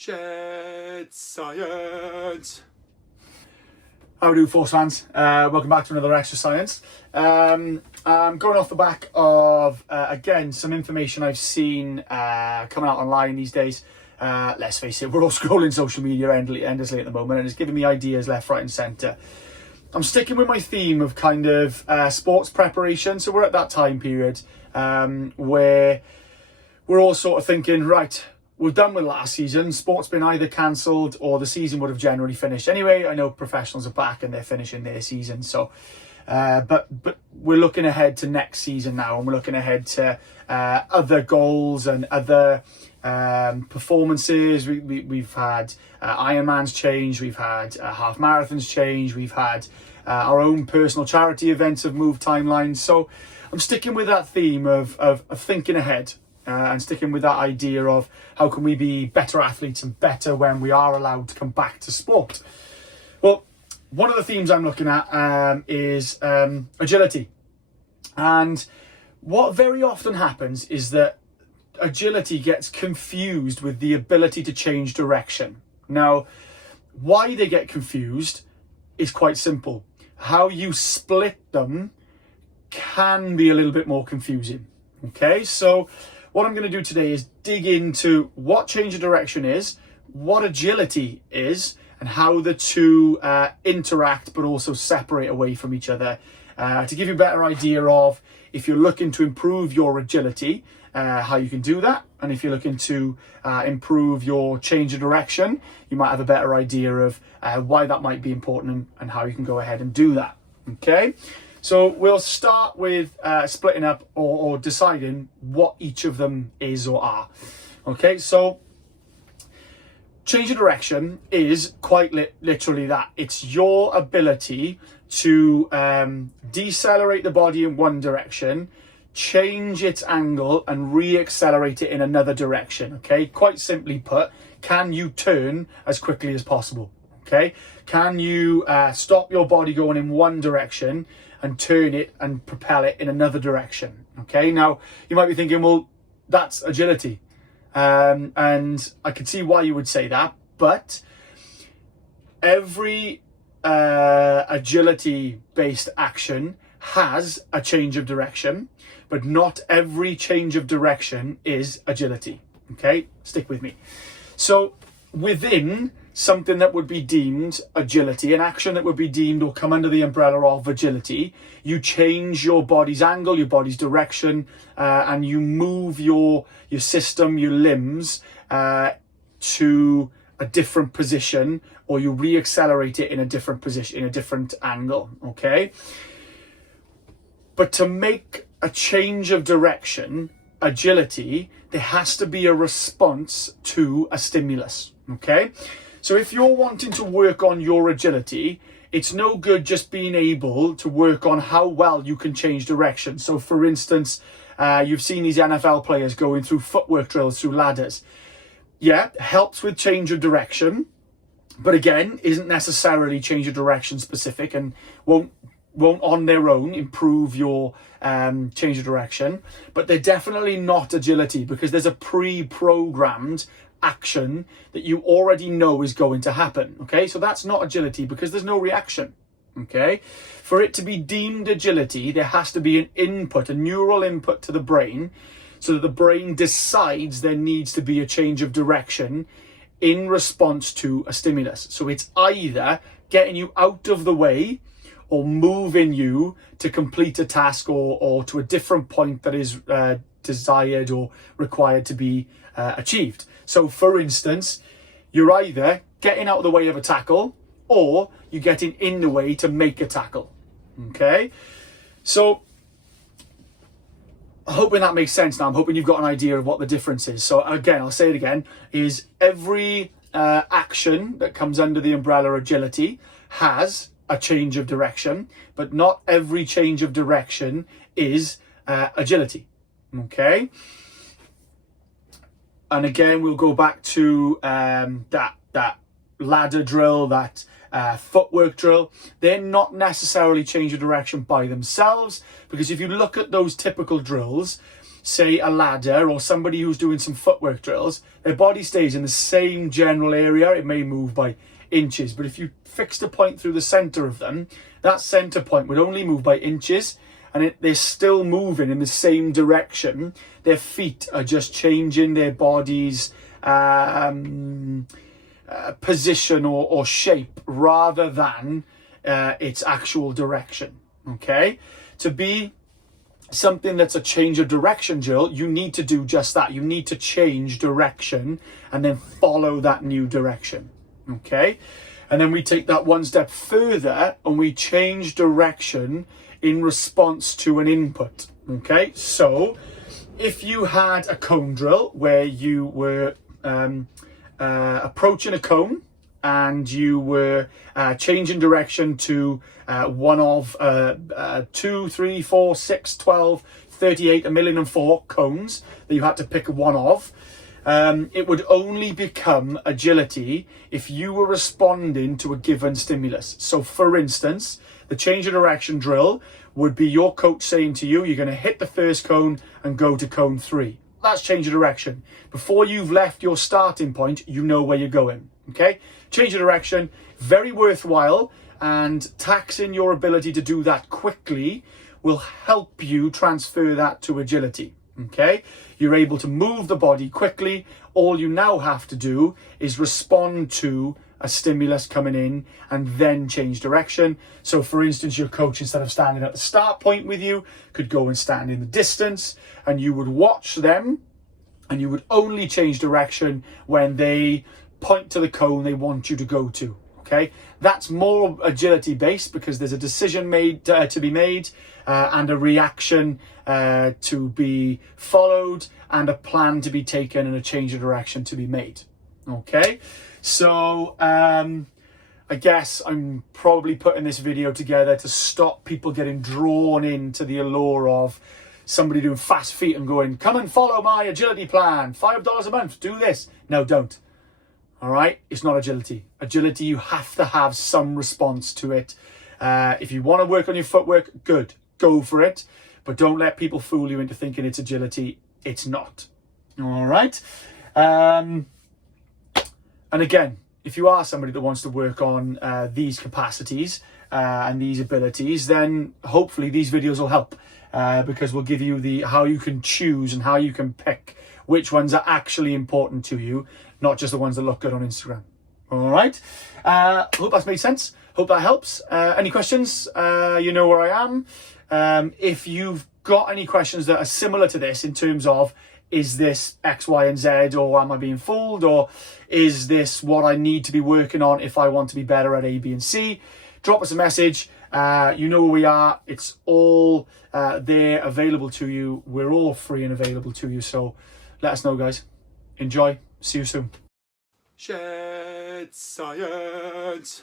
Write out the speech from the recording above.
Shed Science. How do Force fans? Welcome back to another Extra Science. I'm going off the back of, again, some information I've seen coming out online these days. Let's face it, we're all scrolling social media endlessly at the moment, and it's giving me ideas left, right and centre. I'm sticking with my theme of kind of sports preparation. So we're at that time period where we're all sort of thinking, right, we're done with last season. Sport's been either cancelled or the season would have generally finished. Anyway, I know professionals are back and they're finishing their season. So, but we're looking ahead to next season now, and we're looking ahead to other goals and other performances. We've had Ironmans change. We've had half marathons change. We've had our own personal charity events have moved timelines. So I'm sticking with that theme of thinking ahead. And sticking with that idea of how can we be better athletes and better when we are allowed to come back to sport. Well, one of the themes I'm looking at is agility. And what very often happens is that agility gets confused with the ability to change direction. Now, why they get confused is quite simple. How you split them can be a little bit more confusing. Okay, so what I'm going to do today is dig into what change of direction is, what agility is, and how the two interact but also separate away from each other, to give you a better idea of if you're looking to improve your agility, how you can do that. And if you're looking to improve your change of direction, you might have a better idea of why that might be important and how you can go ahead and do that. Okay. So we'll start with splitting up or deciding what each of them is or are. Okay, so change of direction is quite literally that. It's your ability to decelerate the body in one direction, change its angle and re-accelerate it in another direction. Okay, quite simply put, can you turn as quickly as possible? Okay, can you stop your body going in one direction and turn it and propel it in another direction? Okay, now you might be thinking, well, that's agility. And I can see why you would say that, but every agility-based action has a change of direction, but not every change of direction is agility. Okay, stick with me. So within something that would be deemed agility, an action that would be deemed or come under the umbrella of agility, you change your body's angle, your body's direction, and you move your system, your limbs to a different position, or you re-accelerate it in a different position, in a different angle, okay? But to make a change of direction, agility, there has to be a response to a stimulus, okay? So if you're wanting to work on your agility, it's no good just being able to work on how well you can change direction. So for instance, you've seen these NFL players going through footwork drills through ladders. Yeah, helps with change of direction, but again, isn't necessarily change of direction specific and won't on their own improve your change of direction. But they're definitely not agility, because there's a pre-programmed action that you already know is going to happen. Okay, so that's not agility because there's no reaction. Okay, for it to be deemed agility, there has to be an input, a neural input to the brain, so that the brain decides there needs to be a change of direction in response to a stimulus. So it's either getting you out of the way or moving you to complete a task or to a different point that is desired or required to be achieved. So for instance, you're either getting out of the way of a tackle or you're getting in the way to make a tackle. Okay, so I'm hoping that makes sense now. I'm hoping you've got an idea of what the difference is. So again, I'll say it again, is every action that comes under the umbrella agility has a change of direction, but not every change of direction is agility. Okay. And again, we'll go back to that ladder drill, that footwork drill. They're not necessarily change of direction by themselves, because if you look at those typical drills, say, a ladder, or somebody who's doing some footwork drills, their body stays in the same general area. It may move by inches, but if you fixed a point through the center of them, that center point would only move by inches, and they're still moving in the same direction. Their feet are just changing their body's position or shape rather than its actual direction. Okay, to be something that's a change of direction drill, you need to do just that. You need to change direction and then follow that new direction. Okay, and then we take that one step further and we change direction in response to an input. Okay, so if you had a cone drill where you were approaching a cone and you were changing direction to one of 2, 3, 4, 6, 12, 38, 1,000,004 cones that you had to pick one of, it would only become agility if you were responding to a given stimulus. So for instance, the change of direction drill would be your coach saying to you, you're going to hit the first cone and go to cone 3. That's change of direction. Before you've left your starting point, you know where you're going. Okay? Change of direction, very worthwhile, and taxing your ability to do that quickly will help you transfer that to agility. Okay? You're able to move the body quickly. All you now have to do is respond to a stimulus coming in and then change direction. So for instance, your coach, instead of standing at the start point with you, could go and stand in the distance, and you would watch them, and you would only change direction when they point to the cone they want you to go to. Okay, that's more agility based because there's a decision made to be made and a reaction to be followed and a plan to be taken and a change of direction to be made. Okay, so I guess I'm probably putting this video together to stop people getting drawn into the allure of somebody doing fast feet and going, come and follow my agility plan, $5 a month, do this. No, don't. All right, it's not agility. Agility, you have to have some response to it. If you want to work on your footwork, good, go for it. But don't let people fool you into thinking it's agility. It's not. All right. And again, if you are somebody that wants to work on these capacities and these abilities, then hopefully these videos will help because we'll give you how you can choose and how you can pick which ones are actually important to you, not just the ones that look good on Instagram. All right. Hope that's made sense. Hope that helps. Any questions? You know where I am. If you've got any questions that are similar to this in terms of, is this X, Y, and Z, or am I being fooled, or is this what I need to be working on if I want to be better at A, B, and C? Drop us a message. You know where we are. It's all there available to you. We're all free and available to you. So let us know, guys. Enjoy. See you soon. Shed Science.